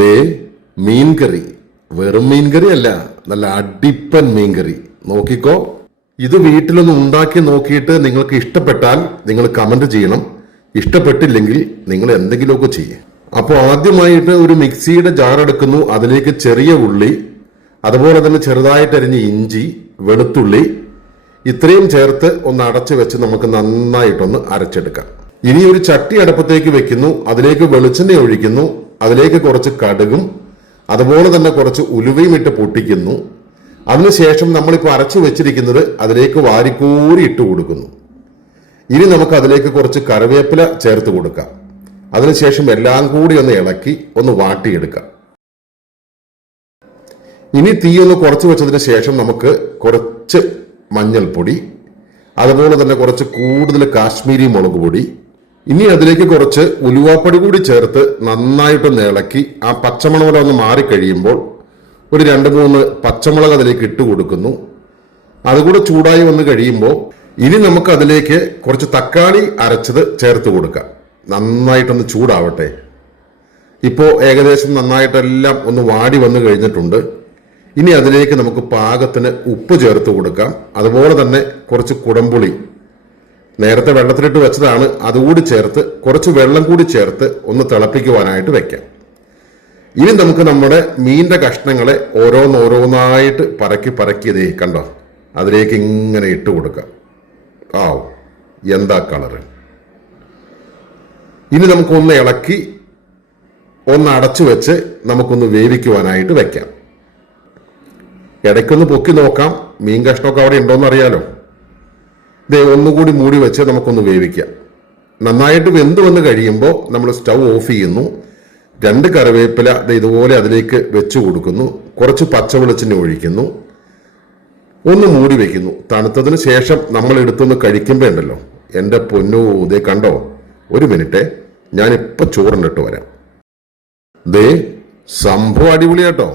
ദേ മീൻകറി. വെറും മീൻകറി അല്ല, നല്ല അടിപ്പൻ മീൻകറി. നോക്കിക്കോ. ഇത് വീട്ടിലൊന്ന് ഉണ്ടാക്കി നോക്കിയിട്ട് നിങ്ങൾക്ക് ഇഷ്ടപ്പെട്ടാൽ നിങ്ങൾ കമന്റ് ചെയ്യണം. ഇഷ്ടപ്പെട്ടില്ലെങ്കിൽ നിങ്ങൾ എന്തെങ്കിലുമൊക്കെ ചെയ്യും. അപ്പോൾ ആദ്യമായിട്ട് ഒരു മിക്സിയുടെ ജാർ എടുക്കുന്നു. അതിലേക്ക് ചെറിയ ഉള്ളി, അതുപോലെ തന്നെ ചെറുതായിട്ട് അരിഞ്ഞ ഇഞ്ചി, വെളുത്തുള്ളി ഇത്രയും ചേർത്ത് ഒന്ന് അടച്ചു വെച്ച് നമുക്ക് നന്നായിട്ടൊന്ന് അരച്ചെടുക്കാം. ഇനി ഒരു ചട്ടി അടുപ്പത്തേക്ക് വെക്കുന്നു. അതിലേക്ക് വെളിച്ചെണ്ണ ഒഴിക്കുന്നു. അതിലേക്ക് കുറച്ച് കടുകും അതുപോലെ തന്നെ കുറച്ച് ഉലുവയും ഇട്ട് പൊട്ടിക്കുന്നു. അതിനുശേഷം നമ്മളിപ്പോൾ അരച്ചു വെച്ചിരിക്കുന്നത് അതിലേക്ക് വാരിക്കൂരി ഇട്ട് കൊടുക്കുന്നു. ഇനി നമുക്ക് അതിലേക്ക് കുറച്ച് കറിവേപ്പില ചേർത്ത് കൊടുക്കാം. അതിനുശേഷം എല്ലാം കൂടി ഒന്ന് ഇളക്കി ഒന്ന് വാട്ടിയെടുക്കാം. ഇനി തീ ഒന്ന് കുറച്ച് വെച്ചതിന് ശേഷം നമുക്ക് കുറച്ച് മഞ്ഞൾപ്പൊടി, അതുപോലെ തന്നെ കുറച്ച് കൂടുതൽ കാശ്മീരി മുളക് പൊടി, ഇനി അതിലേക്ക് കുറച്ച് ഉലുവാപ്പൊടി കൂടി ചേർത്ത് നന്നായിട്ടൊന്ന് ഇളക്കി ആ പച്ചമുളക് ഒന്ന് മാറിക്കഴിയുമ്പോൾ ഒരു 2-3 പച്ചമുളക് അതിലേക്ക് ഇട്ട് കൊടുക്കുന്നു. അതുകൂടെ ചൂടായി വന്ന് കഴിയുമ്പോൾ ഇനി നമുക്ക് അതിലേക്ക് കുറച്ച് തക്കാളി അരച്ചത് ചേർത്ത് കൊടുക്കാം. നന്നായിട്ടൊന്ന് ചൂടാവട്ടെ. ഇപ്പോൾ ഏകദേശം നന്നായിട്ടെല്ലാം ഒന്ന് വാടി വന്നു കഴിഞ്ഞിട്ടുണ്ട്. ഇനി അതിലേക്ക് നമുക്ക് പാകത്തിന് ഉപ്പ് ചേർത്ത് കൊടുക്കാം. അതുപോലെ തന്നെ കുറച്ച് കുടംപുളി നേരത്തെ വെള്ളത്തിലിട്ട് വെച്ചതാണ്, അതുകൂടി ചേർത്ത് കുറച്ച് വെള്ളം കൂടി ചേർത്ത് ഒന്ന് തിളപ്പിക്കുവാനായിട്ട് വെക്കാം. ഇനി നമുക്ക് നമ്മുടെ മീനിന്റെ കഷ്ണങ്ങളെ ഓരോന്നോരോന്നായിട്ട് പറക്കി കണ്ടോ അതിലേക്ക് ഇങ്ങനെ ഇട്ട് കൊടുക്കാം. എന്താ കളറ്! ഇനി നമുക്കൊന്ന് ഇളക്കി ഒന്ന് അടച്ചു വെച്ച് നമുക്കൊന്ന് വേവിക്കുവാനായിട്ട് വെക്കാം. ഇടയ്ക്കൊന്ന് പൊക്കി നോക്കാം, മീൻ കഷ്ണമൊക്കെ അവിടെ ഉണ്ടോയെന്ന് അറിയാലോ. ദേ ഒന്നുകൂടി മൂടി വെച്ച് നമുക്കൊന്ന് വേവിക്കാം. നന്നായിട്ട് വെന്ത് വന്ന് കഴിയുമ്പോൾ നമ്മൾ സ്റ്റൗ ഓഫ് ചെയ്യുന്നു. 2 കറിവേപ്പില ഇതുപോലെ അതിലേക്ക് വെച്ച് കൊടുക്കുന്നു. കുറച്ച് പച്ചവെളിച്ചെണ്ണ ഒഴിക്കുന്നു. ഒന്ന് മൂടി വെക്കുന്നു. തണുത്തതിന് ശേഷം നമ്മൾ എടുത്തൊന്ന് കഴിക്കുമ്പോൾ ഉണ്ടല്ലോ, എൻ്റെ പൊന്നോ, ദേ കണ്ടോ, ഒരു മിനിറ്റ്, ഞാനിപ്പോൾ ചോറിനിട്ട് വരാം. ദേ സംഭവം അടിപൊളിയാട്ടോ.